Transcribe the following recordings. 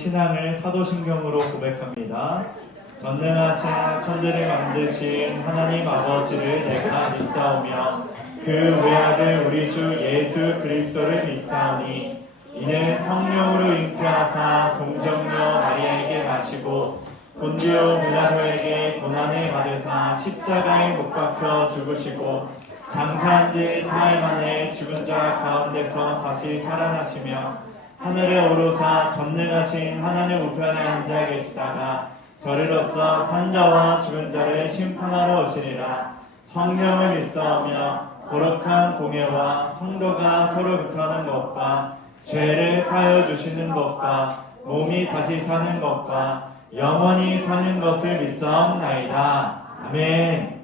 신앙을 사도신경으로 고백합니다. 전능하신 천지를 만드신 하나님 아버지를 내가 믿사오며 그 외아들 우리 주 예수 그리스도를 믿사오니 이는 성령으로 잉태하사 동정녀 마리아에게 나시고 본디오 빌라도에게 고난을 받으사 십자가에 못 박혀 죽으시고 장사한 지 사흘 만에 죽은 자 가운데서 다시 살아나시며 하늘에 오르사 전능하신 하나님 우편에 앉아 계시다가 저리로서 산자와 죽은 자를 심판하러 오시리라. 성령을 믿사오며 거룩한 공예와 성도가 서로 교통하는 것과 죄를 사하여 주시는 것과 몸이 다시 사는 것과 영원히 사는 것을 믿사옵나이다. 아멘.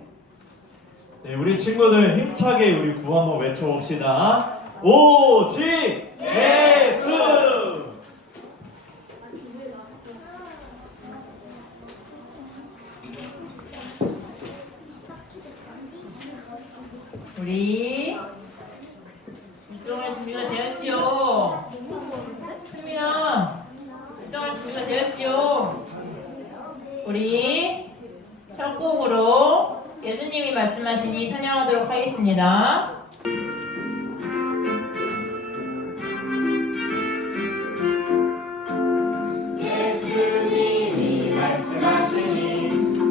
네, 우리 친구들 힘차게 우리 구호 한번 외쳐봅시다. 오직 예수! 우리 일정할 준비가 되었지요. 수민아, 일정할 준비가 되었지요. 우리 첫 곡으로 예수님이 말씀하시니 찬양하도록 하겠습니다. 예수님이 말씀하시니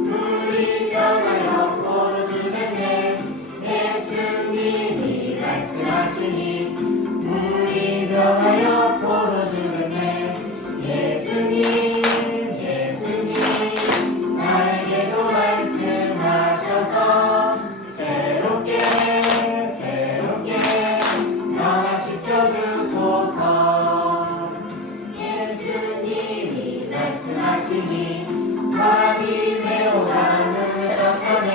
우리 변하여 포도주겠네. 예수님이 말씀하시니 우리 변하여 포도주겠네. 예수님 나에게도 말씀하셔서 새롭게 변화시켜 주소서. 예수님이 말씀하시니 마귀 메오가 눈을 떴다네.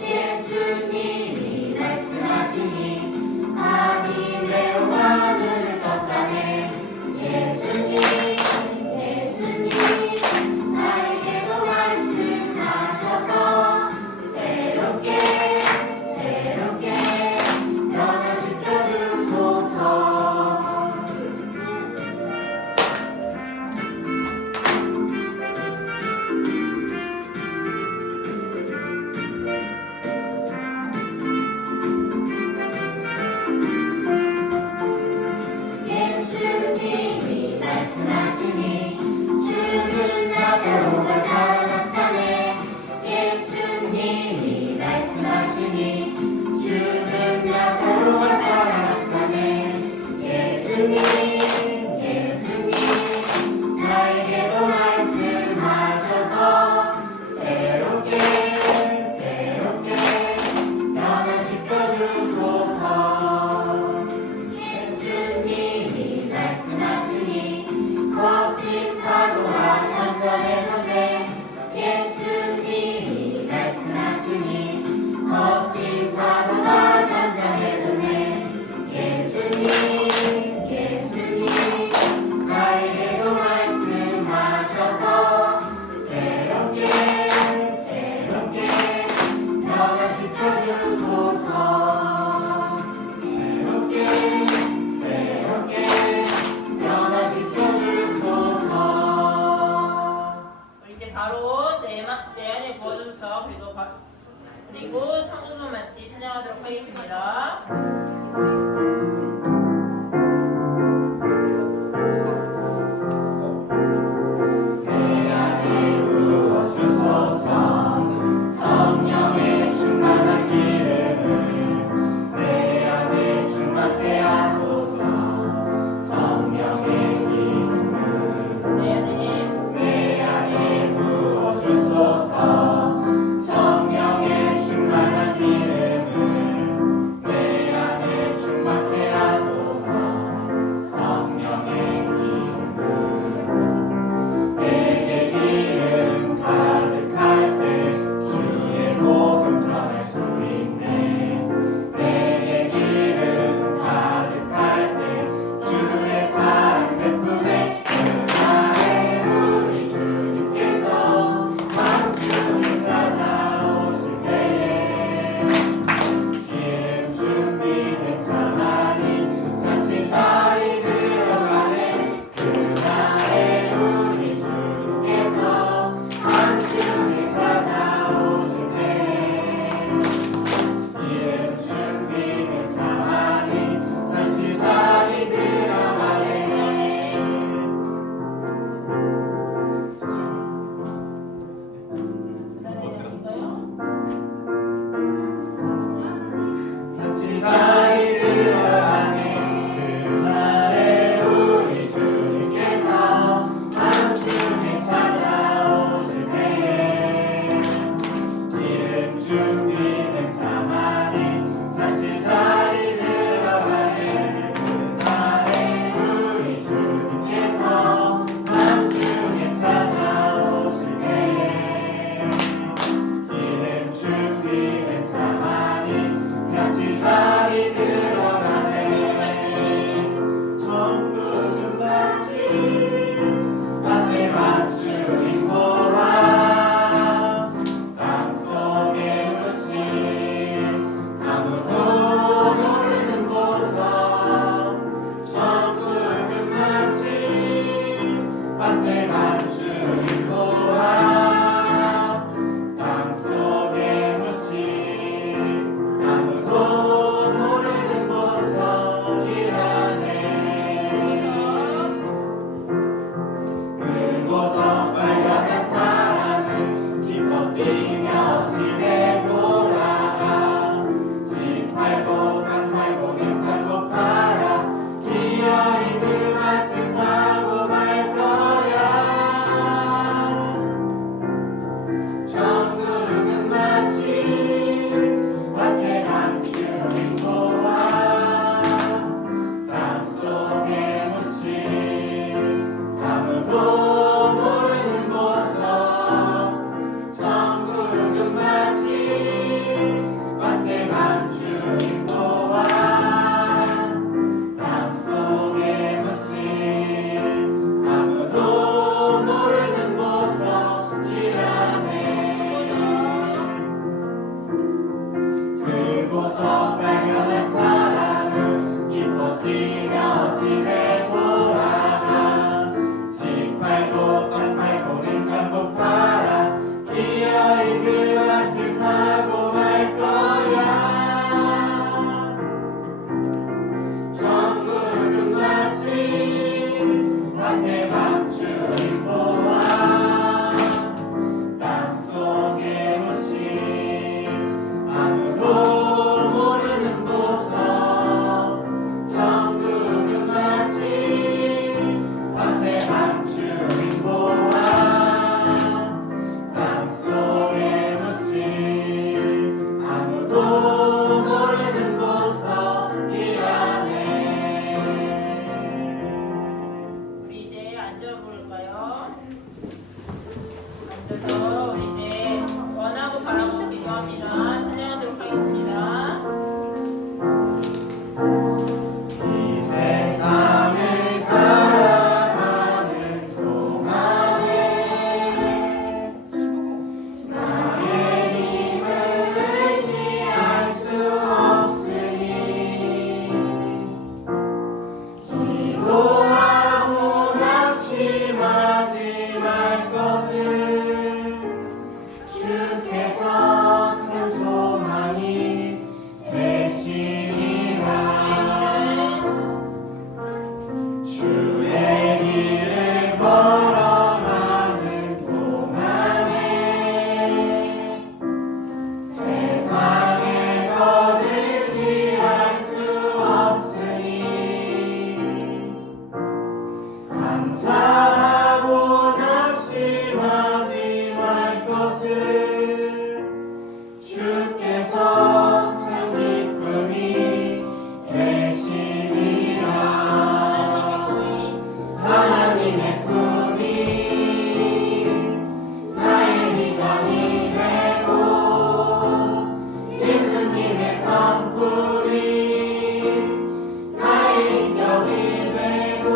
예수님이 말씀하시니 마귀 메오가 눈을 떴다네. 예수님 나에게도 말씀하셔서 새롭게 변화시켜 주소서. 밭에 감추인 보아 땅속에 묻힌 아무도 모르는 보석이라네. 그보석 발견한 사람은 기뻐 뛰며 집에 돌아가 집 팔고 땅 팔고 냉장고 팔아 기어이 그 맛을 사고 말 거야. 정구름은 마치 밭에 감추인 보아 땅속에 묻힌 아무도 모르는 보석. 정구름은 마치 밭에 감추인 보아 땅속에 묻힌 아무도 모르는 보석이라네. 그 보석 발견한 사람은 기뻐 뛰며 집에 돌아가 집 팔고 땅 팔고 냉장고 팔아 기어이 그 맛을 사고 말 거야. 정구름은 마치 밭에 감추인 보아 땅속에 묻힌 아무도 모르는 보석. 정구름은 마치 밭에 감추인 보아 땅속에 묻힌 아무도 모르는 보석이라네. 우리 이제 앉아볼까요? 앉아서 우리 이제 원하고 바라고 기도합니다. 찬양하도록 하겠습니다. 이 세상을 살아가는 동안에 나의 힘을 의지할 수 없으니 기도하고 낙심하지 말 것을 주께서 참 소망이 되시리라. 주의 길을 걸어가는 동안에 세상의 것을 피할 수 없으니 감사하고 낙심하지 말 것을 주께서 참 기쁨이 되시리라. 하나님의 꿈이 나의 비전이 되고 예수님의 성품이 나의 인격이 되고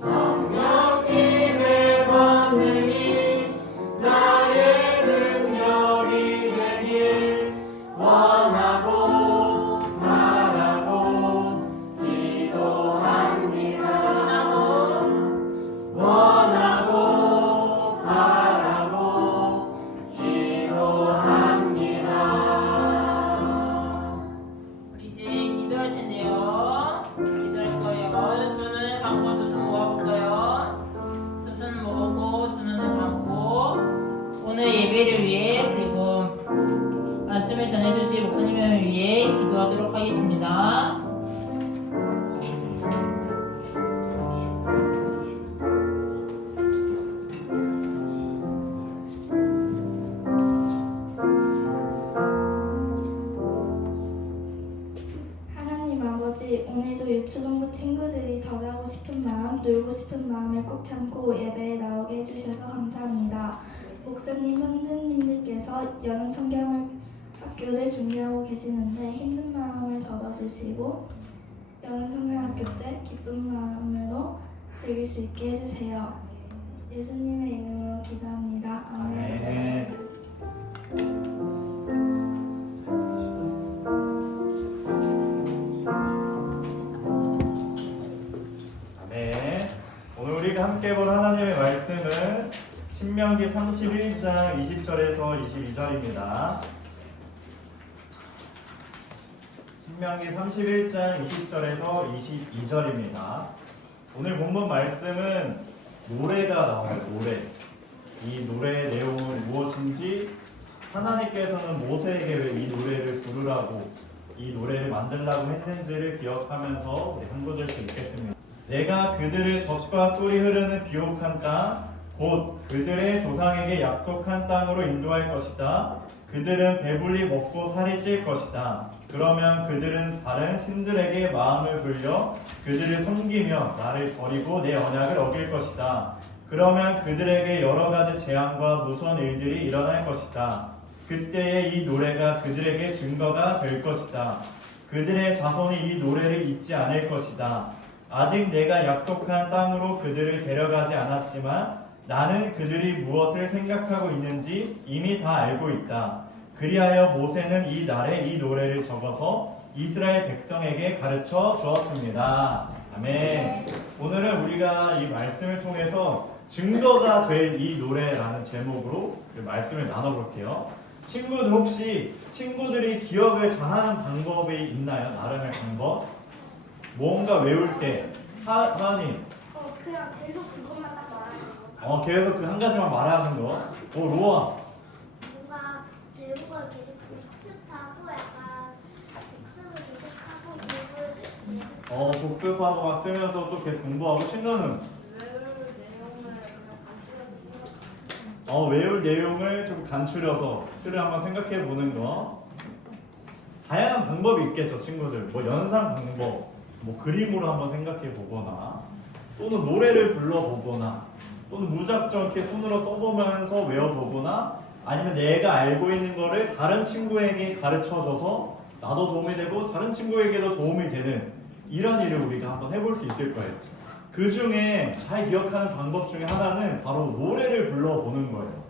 성령님의 권능이 나의 능력이 되길 원하고 바라고 기도합니다. 원하고 바라고 기도합니다. 우리 이제 기도할 텐데요. 기도할 거예요. 두 눈을 감고 두 손 모아볼까요? 두 손 모으고 두 눈을 감고 오늘 예배를 위해 그리고 말씀을 전해주실 목사님을 위해 기도하도록 하겠습니다. 하나님 아버지, 오늘도 유초동부 친구들이 더 자고 싶은 마음, 놀고 싶은 마음을 꾹 참고 예배에 나오게 해주셔서 감사합니다. 목사님, 선생님들께서 여름 성경을 학교를 준비하고 계시는데 힘든 마음을 덜어주시고 여름 성경학교 때 기쁜 마음으로 즐길 수 있게 해주세요. 예수님의 이름으로 기도합니다. 아멘. 아멘. 오늘 우리 우리가 함께 볼 하나님의 말씀은 신명기 31장 20절에서 22절입니다. 신명기 31장 20절에서 22절입니다. 오늘 본문 말씀은 노래가 나와요. 노래. 이 노래의 내용은 무엇인지, 하나님께서는 모세에게 왜 이 노래를 부르라고, 이 노래를 만들라고 했는지를 기억하면서 우리 한 구절씩 읽겠습니다. 내가 그들을 젖과 꿀이 흐르는 비옥한 땅, 곧 그들의 조상에게 약속한 땅으로 인도할 것이다. 그들은 배불리 먹고 살이 찔 것이다. 그러면 그들은 다른 신들에게 마음을 돌려 그들을 섬기며 나를 버리고 내 언약을 어길 것이다. 그러면 그들에게 여러 가지 재앙과 무서운 일들이 일어날 것이다. 그때에 이 노래가 그들에게 증거가 될 것이다. 그들의 자손이 이 노래를 잊지 않을 것이다. 아직 내가 약속한 땅으로 그들을 데려가지 않았지만 나는 그들이 무엇을 생각하고 있는지 이미 다 알고 있다. 그리하여 모세는 이 날에 이 노래를 적어서 이스라엘 백성에게 가르쳐 주었습니다. 아멘. 오늘은 우리가 이 말씀을 통해서 증거가 될 이 노래라는 제목으로 말씀을 나눠볼게요. 친구들, 혹시 친구들이 기억을 잘하는 방법이 있나요? 나름의 방법? 뭔가 외울 때 하나님 그냥 계속 그것만 딱 말하는 거. 계속 그 한 가지만 말하는 거. 로아. 뭔가 배우가 계속 복습하고 약간 복습을 계속하고 공부를 복습하고 막 쓰면서 또 계속 공부하고. 친구는 외울 내용을 좀 간추려서 틀을 한번 생각해 보는 거. 다양한 방법이 있겠죠, 친구들. 뭐 연상 방법, 뭐 그림으로 한번 생각해 보거나, 또는 노래를 불러보거나, 또는 무작정 이렇게 손으로 써보면서 외워보거나, 아니면 내가 알고 있는 거를 다른 친구에게 가르쳐줘서 나도 도움이 되고 다른 친구에게도 도움이 되는 이런 일을 우리가 한번 해볼 수 있을 거예요. 그 중에 잘 기억하는 방법 중에 하나는 바로 노래를 불러보는 거예요.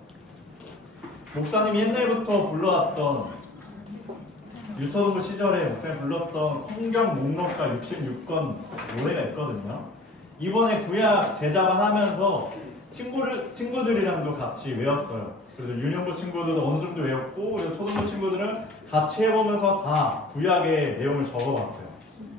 목사님이 옛날부터 불러왔던, 유초등부 시절에 목사님 불렀던 성경 목록가 66권 노래가 있거든요. 이번에 구약 제자반 하면서 친구들이랑도 같이 외웠어요. 그래서 유년부 친구들도 어느 정도 외웠고, 그리고 초등부 친구들은 같이 해보면서 다 구약의 내용을 적어봤어요.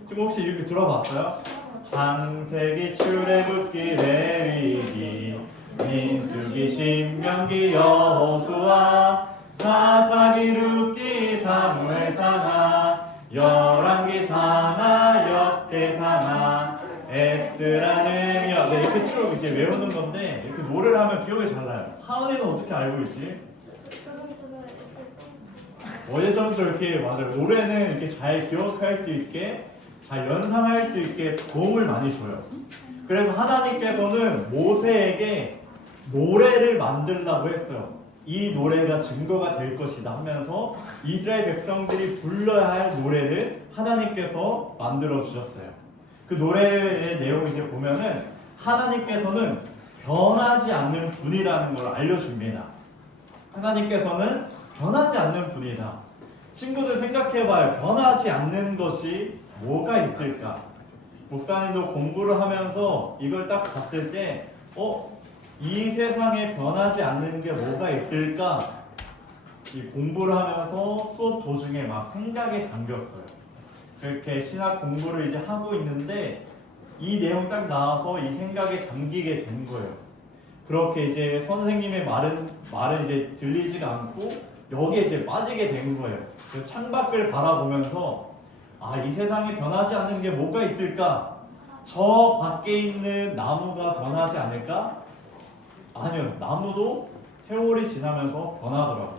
지금 혹시 이렇게 들어봤어요? 창세기, 출애굽기, 레위기, 민수기, 신명기, 여호수아, 사사기, 룻기, 사무엘 상하, 열왕기 상하, 역대 상하, 에스라, 느헤미야. 네, 이렇게 쭉 이제 외우는 건데, 이렇게 노래를 하면 기억이 잘 나요. 하은이는 어떻게 알고 있지? 예전부터 이렇게, 맞아요. 노래는 이렇게 잘 기억할 수 있게, 잘 연상할 수 있게 도움을 많이 줘요. 그래서 하나님께서는 모세에게 노래를 만들라고 했어요. 이 노래가 증거가 될 것이다 하면서 이스라엘 백성들이 불러야 할 노래를 하나님께서 만들어 주셨어요. 그 노래의 내용 이제 보면은 하나님께서는 변하지 않는 분이라는 걸 알려줍니다. 하나님께서는 변하지 않는 분이다. 친구들 생각해봐요. 변하지 않는 것이 뭐가 있을까? 목사님도 공부를 하면서 이걸 딱 봤을 때, 이 세상에 변하지 않는 게 뭐가 있을까? 이 공부를 하면서 수업 도중에 막 생각에 잠겼어요. 그렇게 신학 공부를 이제 하고 있는데 이 내용 딱 나와서 이 생각에 잠기게 된 거예요. 그렇게 이제 선생님의 말은 이제 들리지가 않고 여기에 이제 빠지게 된 거예요. 그래서 창밖을 바라보면서 이 세상에 변하지 않는 게 뭐가 있을까? 저 밖에 있는 나무가 변하지 않을까? 아니요, 나무도 세월이 지나면서 변하더라고요.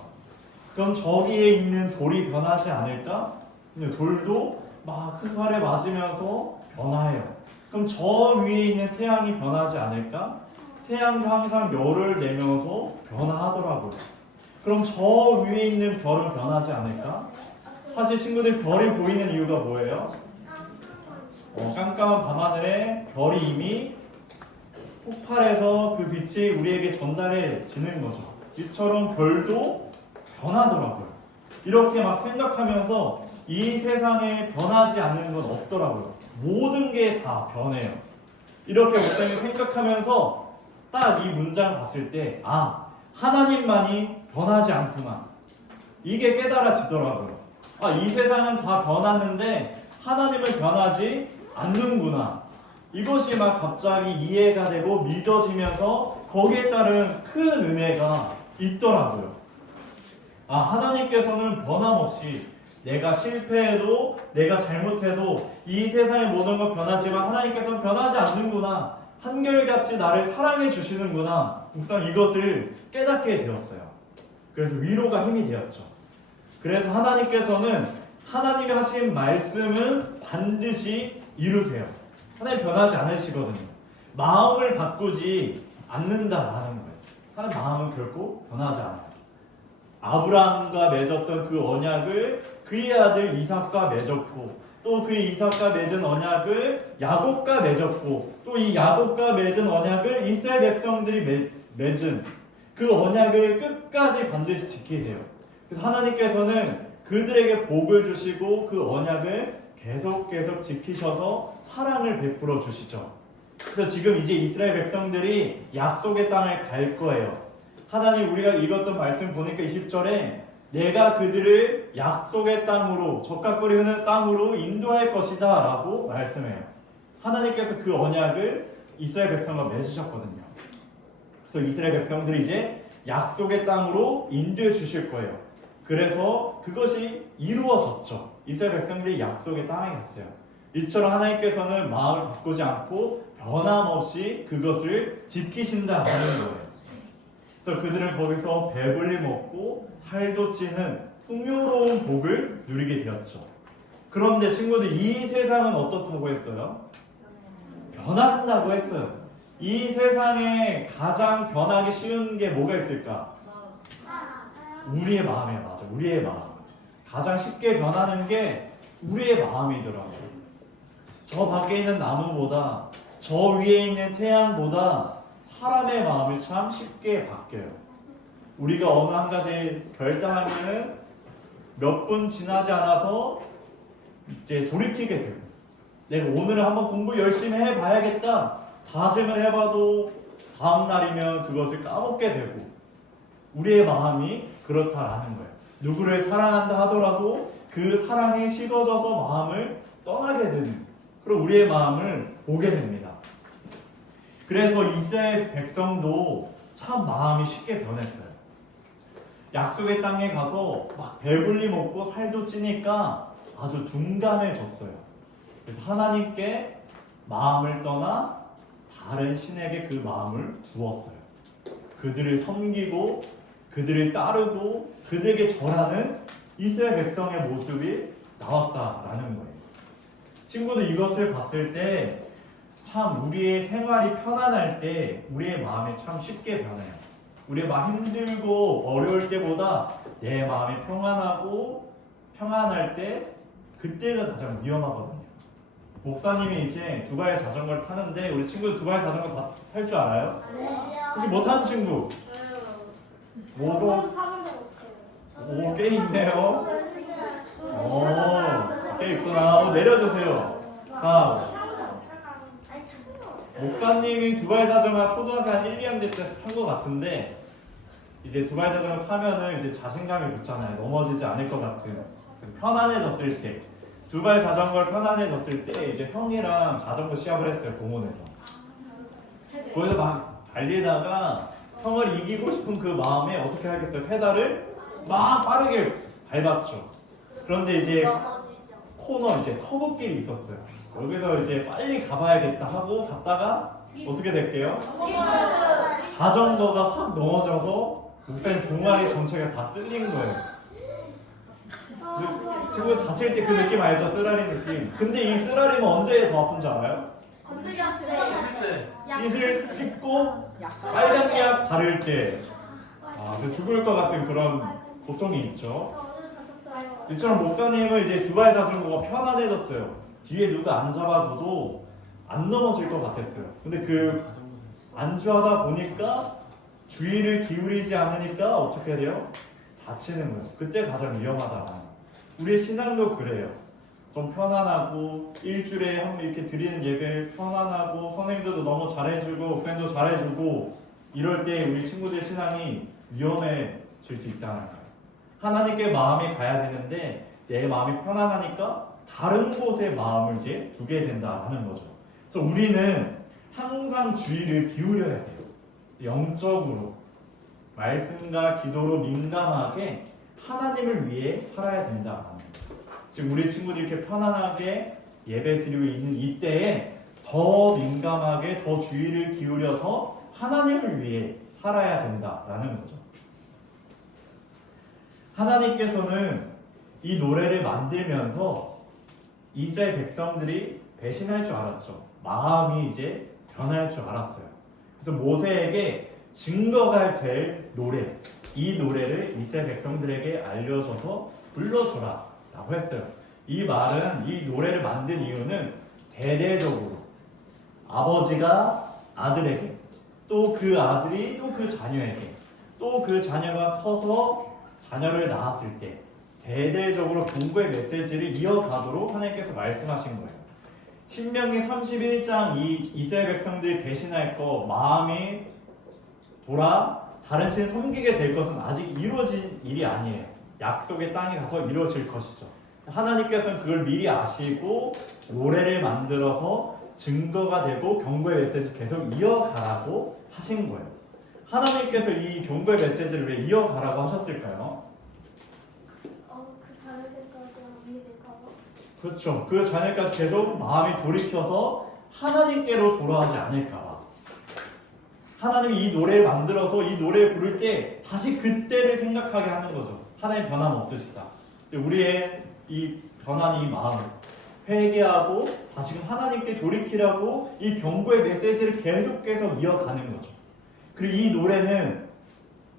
그럼 저기에 있는 돌이 변하지 않을까? 근데 돌도 막 흙알에 맞으면서 변화해요. 그럼 저 위에 있는 태양이 변하지 않을까? 태양도 항상 열을 내면서 변화하더라고요. 그럼 저 위에 있는 별은 변하지 않을까? 사실 친구들 별이 보이는 이유가 뭐예요? 깜깜한 밤하늘에 별이 이미 폭발해서 그 빛이 우리에게 전달해지는 거죠. 이처럼 별도 변하더라고요. 이렇게 막 생각하면서 이 세상에 변하지 않는 건 없더라고요. 모든 게 다 변해요. 이렇게 목사님이 생각하면서 딱 이 문장 봤을 때 아, 하나님만이 변하지 않구나. 이게 깨달아지더라고요. 아, 이 세상은 다 변하는데 하나님은 변하지 않는구나. 이것이 막 갑자기 이해가 되고 믿어지면서 거기에 따른 큰 은혜가 있더라고요. 아, 하나님께서는 변함없이 내가 실패해도 내가 잘못해도 이 세상의 모든 건 변하지만 하나님께서는 변하지 않는구나. 한결같이 나를 사랑해 주시는구나. 우선 이것을 깨닫게 되었어요. 그래서 위로가 힘이 되었죠. 그래서 하나님께서는 하나님이 하신 말씀은 반드시 이루세요. 하나님 변하지 않으시거든요. 마음을 바꾸지 않는다라는 거예요. 하나님 마음은 결코 변하지 않아요. 아브라함과 맺었던 그 언약을 그의 아들 이삭과 맺었고 또 그 이삭과 맺은 언약을 야곱과 맺었고 또 이 야곱과 맺은 언약을 이스라엘 백성들이 맺은 그 언약을 끝까지 반드시 지키세요. 그래서 하나님께서는 그들에게 복을 주시고 그 언약을 계속 지키셔서 사랑을 베풀어 주시죠. 그래서 지금 이제 이스라엘 백성들이 약속의 땅을 갈 거예요. 하나님 우리가 읽었던 말씀 보니까 20절에 내가 그들을 약속의 땅으로 젖과 꿀이 흐르는 땅으로 인도할 것이다 라고 말씀해요. 하나님께서 그 언약을 이스라엘 백성과 맺으셨거든요. 그래서 이스라엘 백성들이 이제 약속의 땅으로 인도해 주실 거예요. 그래서 그것이 이루어졌죠. 이스라엘 백성들이 약속의 땅에 갔어요. 이처럼 하나님께서는 마음을 바꾸지 않고 변함없이 그것을 지키신다는 거예요. 그래서 그들은 거기서 배불리 먹고 살도 찌는 풍요로운 복을 누리게 되었죠. 그런데 친구들 이 세상은 어떻다고 했어요? 변한다고 했어요. 이 세상에 가장 변하기 쉬운 게 뭐가 있을까? 우리의 마음이에요. 맞아. 우리의 마음. 가장 쉽게 변하는 게 우리의 마음이더라고요. 저 밖에 있는 나무보다 저 위에 있는 태양보다 사람의 마음이 참 쉽게 바뀌어요. 우리가 어느 한 가지 결단하면 몇 분 지나지 않아서 이제 돌이키게 되고 내가 오늘은 한번 공부 열심히 해봐야겠다 다짐을 해봐도 다음 날이면 그것을 까먹게 되고 우리의 마음이 그렇다라는 거예요. 누구를 사랑한다 하더라도 그 사랑이 식어져서 마음을 떠나게 되는 그리고 우리의 마음을 보게 됩니다. 그래서 이스라엘 백성도 참 마음이 쉽게 변했어요. 약속의 땅에 가서 막 배불리 먹고 살도 찌니까 아주 둔감해졌어요. 그래서 하나님께 마음을 떠나 다른 신에게 그 마음을 두었어요. 그들을 섬기고 그들을 따르고 그들에게 절하는 이스라엘 백성의 모습이 나왔다라는 거예요. 친구들 이것을 봤을 때 참 우리의 생활이 편안할 때 우리의 마음이 참 쉽게 변해요. 우리의 마음 힘들고 어려울 때보다 내 마음이 평안하고 편안할 때 그때가 가장 위험하거든요. 목사님이 이제 두발 자전거를 타는데 우리 친구들 두발 자전거 다 탈 줄 알아요? 혹시 못하는 친구? 오, 꽤 있네요. 꽤 있구나. 내려주세요. 자, 목사님이 두발 자전거 초등학교 한 1, 2학년 때 탄 것 같은데 이제 두발 자전거 타면은 이제 자신감이 붙잖아요. 넘어지지 않을 것 같은. 편안해졌을 때 두발 자전거를 편안해졌을 때 이제 형이랑 자전거 시합을 했어요. 공원에서. 거기서 막 달리다가 형을 이기고 싶은 그 마음에 어떻게 하겠어요? 페달을 막 빠르게 밟았죠. 그런데 이제 코너 이제 커브길이 있었어요. 여기서 이제 빨리 가봐야겠다 하고 갔다가 어떻게 될게요? 자전거가 확 넘어져서 목사님 종아리 전체가 다 쓸린 거예요. 친구들 다칠 때 그 느낌 알죠? 쓰라리 느낌. 근데 이 쓰라리는 언제 더 아픈 줄 알아요? 씻을 씻고 빨간 약 바를 때 죽을 것 같은 그런 고통이 있죠. 이처럼 목사님은 이제 두발 자전거가 편안해졌어요. 뒤에 누가 안 잡아줘도 안 넘어질 것 같았어요. 근데 그 안주하다 보니까 주의를 기울이지 않으니까 어떻게 돼요? 다치는 거예요. 그때 가장 위험하다. 우리의 신앙도 그래요. 좀 편안하고 일주일에 한 번 이렇게 드리는 예배 편안하고 선생님들도 너무 잘해주고 목사님도 잘해주고 이럴 때 우리 친구들 신앙이 위험해질 수 있다는 거예요. 하나님께 마음이 가야 되는데 내 마음이 편안하니까 다른 곳에 마음을 이제 두게 된다는 거죠. 그래서 우리는 항상 주의를 기울여야 돼요. 영적으로 말씀과 기도로 민감하게 하나님을 위해 살아야 된다는 거예요. 지금 우리 친구들이 이렇게 편안하게 예배 드리고 있는 이때에 더 민감하게 더 주의를 기울여서 하나님을 위해 살아야 된다라는 거죠. 하나님께서는 이 노래를 만들면서 이스라엘 백성들이 배신할 줄 알았죠. 마음이 이제 변할 줄 알았어요. 그래서 모세에게 증거가 될 노래, 이 노래를 이스라엘 백성들에게 알려줘서 불러주라 라고 했어요. 이 말은, 이 노래를 만든 이유는 대대적으로 아버지가 아들에게, 또 그 아들이 또 그 자녀에게, 또 그 자녀가 커서 자녀를 낳았을 때 대대적으로 경고의 메시지를 이어가도록 하나님께서 말씀하신 거예요. 신명기 31장 이 이스라엘 백성들이 배신할 거, 마음이 돌아 다른 신 섬기게 될 것은 아직 이루어진 일이 아니에요. 약속의 땅에 가서 이루어질 것이죠. 하나님께서는 그걸 미리 아시고 노래를 만들어서 증거가 되고 경고의 메시지를 계속 이어가라고 하신 거예요. 하나님께서 이 경고의 메시지를 왜 이어가라고 하셨을까요? 그 자녀들까지 안 믿을까봐. 그렇죠. 그 자녀까지 계속 마음이 돌이켜서 하나님께로 돌아가지 않을까봐. 하나님이 이 노래를 만들어서 이 노래를 부를 때 다시 그때를 생각하게 하는 거죠. 하나님 변함 없으시다. 우리의 이 변한 이 마음, 회개하고 다시금 하나님께 돌이키라고 이 경고의 메시지를 계속해서 이어가는 거죠. 그리고 이 노래는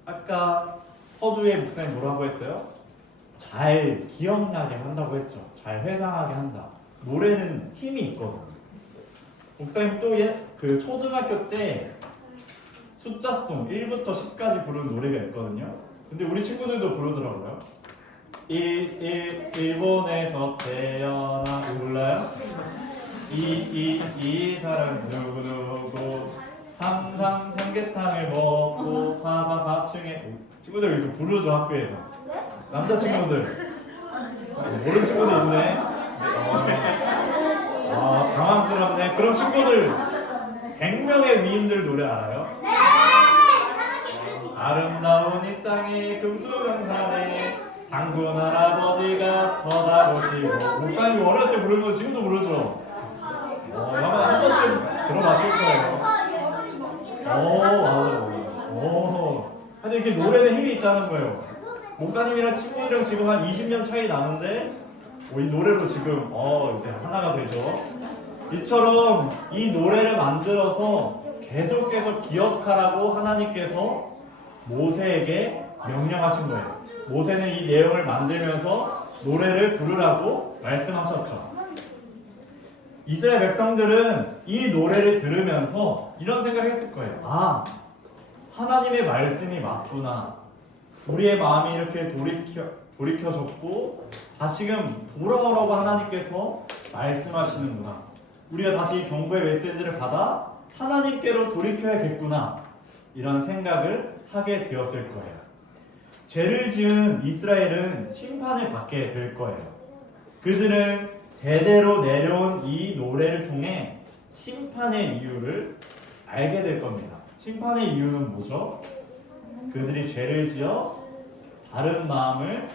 아까 서두에 목사님 뭐라고 했어요? 잘 기억나게 한다고 했죠. 잘 회상하게 한다. 노래는 힘이 있거든요. 목사님 또 그 초등학교 때 숫자송 1부터 10까지 부르는 노래가 있거든요. 근데 우리 친구들도 부르더라고요. 일본에서 태어나 몰라요? 이 사람 누구누구 항상 삼계탕을 먹고 4층에 친구들 이렇게 부르죠 학교에서. 남자친구들 모르는 친구들 있네. 당황스럽네. 그런 친구들 100명의 위인들 노래 알아요? 네! 사랑이 부를 수 있어요. 아름다운 이 땅에 금수강산에 당군 할아버지가 쳐다보시고. 목사님이 어렸을 때 부르는 거 지금도 부르죠? 아마 한 번쯤 들어봤을 거예요. 맞아요. 사실 이렇게 노래는 힘이 있다는 거예요. 목사님이랑 친구들이랑 지금 한 20년 차이 나는데 이 노래로 지금 이제 하나가 되죠. 이처럼 이 노래를 만들어서 계속해서 기억하라고 하나님께서 모세에게 명령하신 거예요. 모세는 이 내용을 만들면서 노래를 부르라고 말씀하셨죠. 이스라엘 백성들은 이 노래를 들으면서 이런 생각을 했을 거예요. 하나님의 말씀이 맞구나. 우리의 마음이 이렇게 돌이켜졌고 다시금 돌아오라고 하나님께서 말씀하시는구나. 우리가 다시 경고의 메시지를 받아 하나님께로 돌이켜야겠구나. 이런 생각을 하게 되었을 거예요. 죄를 지은 이스라엘은 심판을 받게 될 거예요. 그들은 대대로 내려온 이 노래를 통해 심판의 이유를 알게 될 겁니다. 심판의 이유는 뭐죠? 그들이 죄를 지어 다른 마음을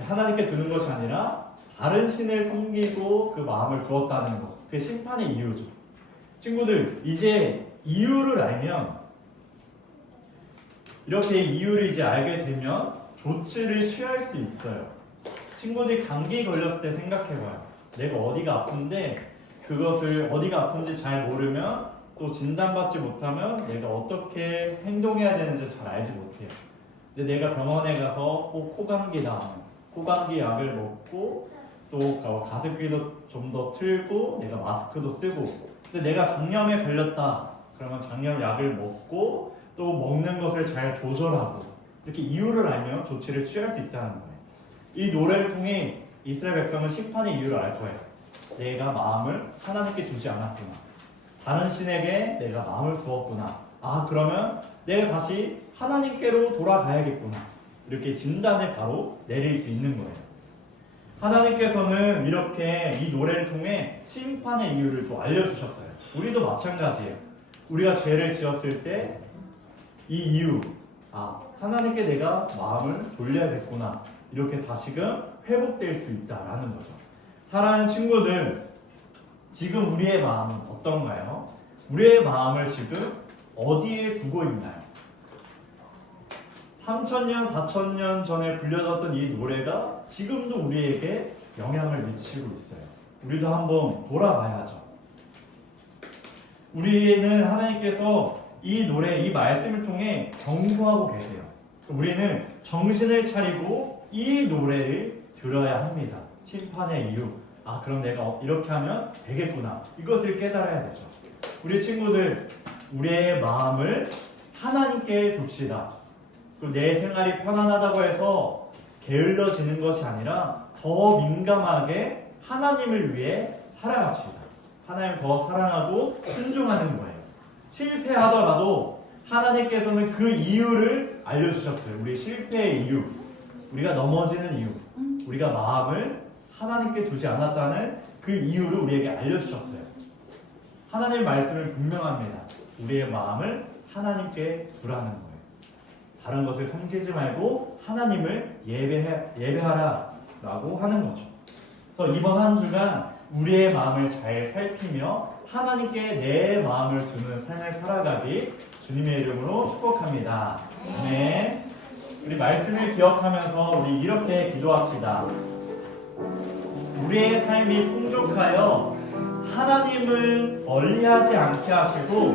하나님께 두는 것이 아니라 다른 신을 섬기고 그 마음을 두었다는 것. 그게 심판의 이유죠. 친구들, 이제 이유를 알면, 이렇게 이유를 이제 알게 되면 조치를 취할 수 있어요. 친구들이 감기 걸렸을 때 생각해봐요. 내가 어디가 아픈데 그것을 어디가 아픈지 잘 모르면 또 진단받지 못하면 내가 어떻게 행동해야 되는지 잘 알지 못해요. 근데 내가 병원에 가서 꼭 코감기 나면 코감기 약을 먹고 또 가습기도 좀 더 틀고 내가 마스크도 쓰고, 근데 내가 장염에 걸렸다 그러면 장염 약을 먹고 또 먹는 것을 잘 조절하고 이렇게 이유를 알면 조치를 취할 수 있다는 거예요. 이 노래를 통해 이스라엘 백성은 심판의 이유를 알 거예요. 내가 마음을 하나님께 두지 않았구나. 다른 신에게 내가 마음을 두었구나. 아, 그러면 내가 다시 하나님께로 돌아가야겠구나. 이렇게 진단을 바로 내릴 수 있는 거예요. 하나님께서는 이렇게 이 노래를 통해 심판의 이유를 또 알려주셨어요. 우리도 마찬가지예요. 우리가 죄를 지었을 때 이 이유, 하나님께 내가 마음을 돌려야겠구나. 이렇게 다시금 회복될 수 있다라는 거죠. 사랑하는 친구들, 지금 우리의 마음은 어떤가요? 우리의 마음을 지금 어디에 두고 있나요? 3000년, 4000년 전에 불려졌던 이 노래가 지금도 우리에게 영향을 미치고 있어요. 우리도 한번 돌아봐야죠. 우리는 하나님께서 이 노래, 이 말씀을 통해 경고하고 계세요. 우리는 정신을 차리고 이 노래를 들어야 합니다. 심판의 이유. 그럼 내가 이렇게 하면 되겠구나. 이것을 깨달아야 되죠. 우리 친구들, 우리의 마음을 하나님께 둡시다. 또 내 생활이 편안하다고 해서 게을러지는 것이 아니라 더 민감하게 하나님을 위해 살아갑시다. 하나님을 더 사랑하고 순종하는 거예요. 실패하더라도 하나님께서는 그 이유를 알려주셨어요. 우리 실패의 이유, 우리가 넘어지는 이유, 우리가 마음을 하나님께 두지 않았다는 그 이유를 우리에게 알려주셨어요. 하나님의 말씀은 분명합니다. 우리의 마음을 하나님께 두라는 거예요. 다른 것을 섬기지 말고 하나님을 예배하라 라고 하는 거죠. 그래서 이번 한 주간 우리의 마음을 잘 살피며 하나님께 내 마음을 두는 삶을 살아가기 주님의 이름으로 축복합니다. 아멘. 우리 말씀을 기억하면서 우리 이렇게 기도합시다. 우리의 삶이 풍족하여 하나님을 멀리하지 않게 하시고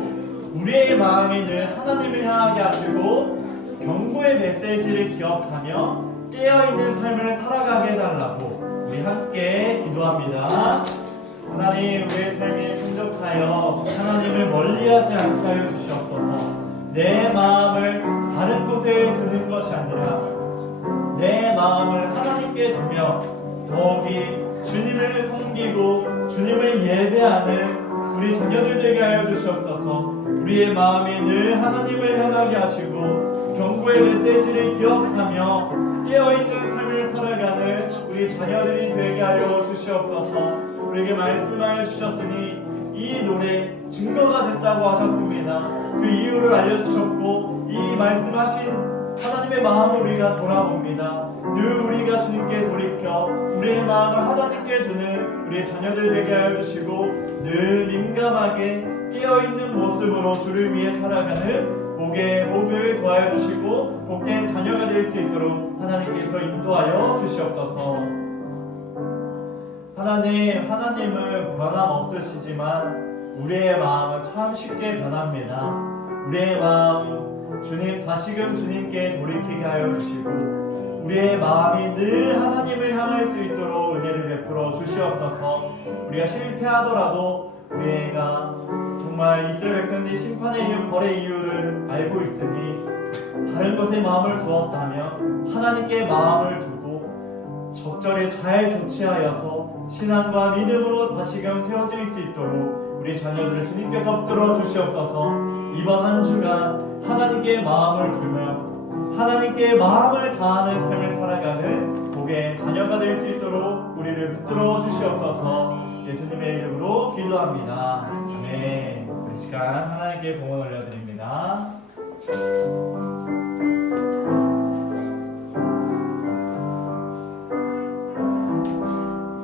우리의 마음이 늘 하나님을 향하게 하시고 경고의 메시지를 기억하며 깨어있는 삶을 살아가게 해달라고 우리 함께 기도합니다. 하나님, 우리의 삶이 풍족하여 하나님을 멀리하지 않게 하여 주시옵소서. 내 마음을 다른 곳에 두는 것이 아니라 내 마음을 하나님께 두며 더욱이 주님을 섬기고 주님을 예배하는 우리 자녀들 되게 하여 주시옵소서. 우리의 마음이 늘 하나님을 향하게 하시고 경고의 메시지를 기억하며 깨어있는 삶을 살아가는 우리 자녀들이 되게 하여 주시옵소서. 우리에게 말씀하여 주셨으니 이 노래 증거가 됐다고 하셨습니다. 그 이유를 알려주셨고 이 말씀하신 하나님의 마음을 우리가 돌아봅니다. 늘 우리가 주님께 돌이켜 우리의 마음을 하나님께 두는 우리의 자녀들 되게 하여 주시고 늘 민감하게 깨어있는 모습으로 주를 위해 살아가는 복을 더하여 주시고 복된 자녀가 될 수 있도록 하나님께서 인도하여 주시옵소서. 하나님은 변함없으시지만 우리의 마음은 참 쉽게 변합니다. 우리의 마음 주님 다시금 주님께 돌이키게 하여 주시고 우리의 마음이 늘 하나님을 향할 수 있도록 은혜를 베풀어 주시옵소서. 우리가 실패하더라도 우리가 정말 이스라엘 백성들이 심판의 이유, 벌의 이유를 알고 있으니 다른 것에 마음을 두었다면 하나님께 마음을 두고 적절히 잘 조치하여서 신앙과 믿음으로 다시금 세워질 수 있도록 우리 자녀들을 주님께서 붙들어 주시옵소서. 이번 한 주간 하나님께 마음을 두며 하나님께 마음을 다하는 삶을 살아가는 복의 자녀가 될 수 있도록 우리를 붙들어 주시옵소서. 예수님의 이름으로 기도합니다. 아멘. 이 시간 하나님께 공헌 올려드립니다.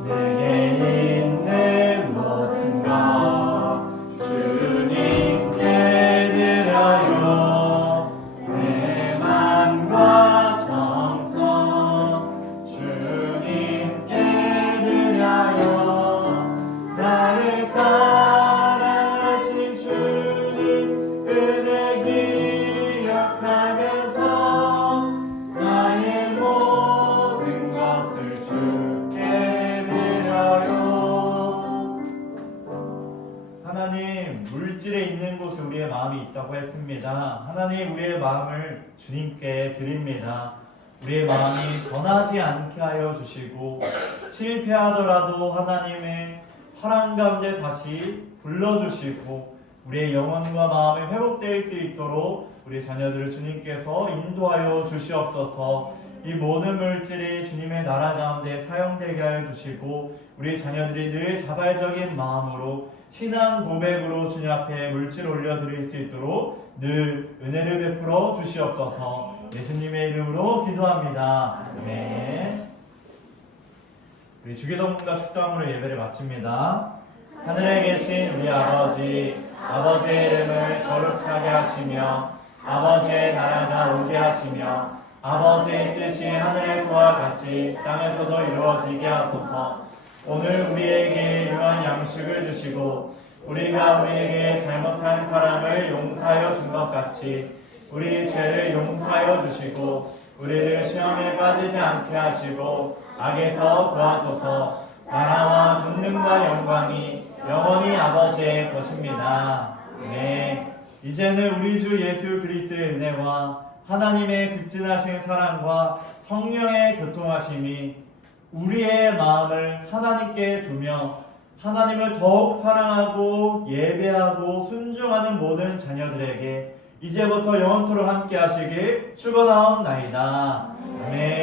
내게 있는 모든 것 주님께 드려요. 내 맘과 정성 주님께 드려요. 나를 사랑하신 주님 은혜 기억하면서 나의 모든 것을 주께 드려요. 하나님, 물질에 있는 곳에 우리의 마음이 있다고 했습니다. 하나님, 우리의 마음을 주님께 드립니다. 우리의 마음이 변하지 않게 하여 주시고 실패하더라도 하나님의 사랑 가운데 다시 불러주시고 우리의 영혼과 마음이 회복될 수 있도록 우리 자녀들을 주님께서 인도하여 주시옵소서. 이 모든 물질이 주님의 나라 가운데 사용되게 하여 주시고 우리 자녀들이 늘 자발적인 마음으로 신앙 고백으로 주님 앞에 물질 올려드릴 수 있도록 늘 은혜를 베풀어 주시옵소서. 예수님의 이름으로 기도합니다. 아멘. 우리 주기도문과 축도함으로 예배를 마칩니다. 하늘에 계신 우리 아버지, 아버지의 이름을 거룩하게 하시며 아버지의 나라가 오게 하시며 아버지의 뜻이 하늘에서와 같이 땅에서도 이루어지게 하소서. 오늘 우리에게 일용할 양식을 주시고 우리가 우리에게 잘못한 사람을 용서하여 준 것 같이 우리 죄를 용서하여 주시고 우리를 시험에 빠지지 않게 하시고 악에서 구하소서. 나라와 권능과 영광이 영원히 아버지의 것입니다. 네. 이제는 우리 주 예수 그리스도의 은혜와 하나님의 극진하신 사랑과 성령의 교통하심이 우리의 마음을 하나님께 두며 하나님을 더욱 사랑하고 예배하고 순종하는 모든 자녀들에게 이제부터 영원토록 함께 하시길 축원하옵나이다. 아멘.